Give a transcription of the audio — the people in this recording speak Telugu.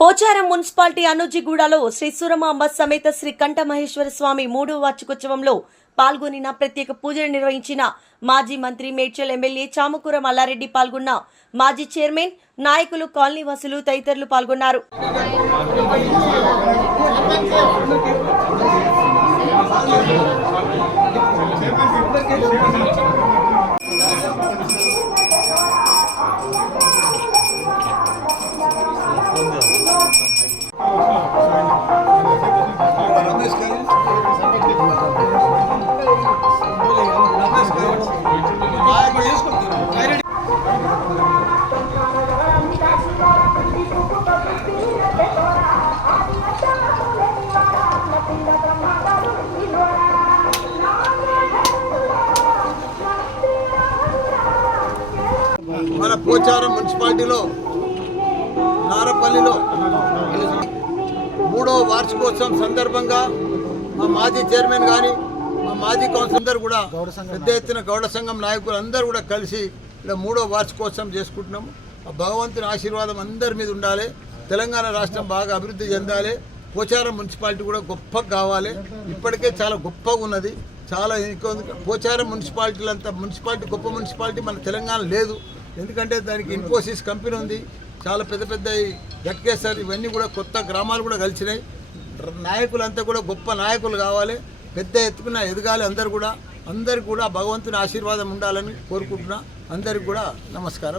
పోచారం మున్సిపాలిటీ అనుజిగూడలో శ్రీ సురమాంబ సమేత శ్రీ కంఠమహేశ్వర స్వామి మూడవ వార్షికోత్సవంలో పాల్గొనిన ప్రత్యేక పూజలు నిర్వహించిన మాజీ మంత్రి మేడ్చల్ ఎమ్మెల్యే చామకూర మల్లారెడ్డి పాల్గొన్న మాజీ చైర్మన్ నాయకులు కాలనీవాసులు తదితరులు పాల్గొన్నారు. పోచారం మున్సిపాలిటీలో నారపల్లిలో. మూడో వార్షికోత్సవం సందర్భంగా మా మాజీ చైర్మన్ కానీ మా మాజీ కౌన్సిల్ అందరూ కూడా పెద్ద ఎత్తున గౌడ సంఘం నాయకులు అందరూ కూడా కలిసి ఇలా మూడో వార్షికోత్సవం చేసుకుంటున్నాము. ఆ భగవంతుని ఆశీర్వాదం అందరి మీద ఉండాలి. తెలంగాణ రాష్ట్రం బాగా అభివృద్ధి చెందాలి. పోచారం మున్సిపాలిటీ కూడా గొప్పగా కావాలి. ఇప్పటికే చాలా గొప్పగా ఉన్నది. చాలా ఉంది. పోచారం మున్సిపాలిటీలంతా మున్సిపాలిటీ గొప్ప మున్సిపాలిటీ మన తెలంగాణ లేదు. ఎందుకంటే దానికి ఇన్ఫోసిస్ కంపెనీ ఉంది. చాలా పెద్ద పెద్ద ఈ ఇవన్నీ కూడా కొత్త గ్రామాలు కూడా కలిసినాయి. నాయకులంతా కూడా గొప్ప నాయకులు కావాలి. పెద్ద ఎత్తుకున్న ఎదగాలి అందరు కూడా. అందరికి కూడా భగవంతుని ఆశీర్వాదం ఉండాలని కోరుకుంటున్నా. అందరికి కూడా నమస్కారం.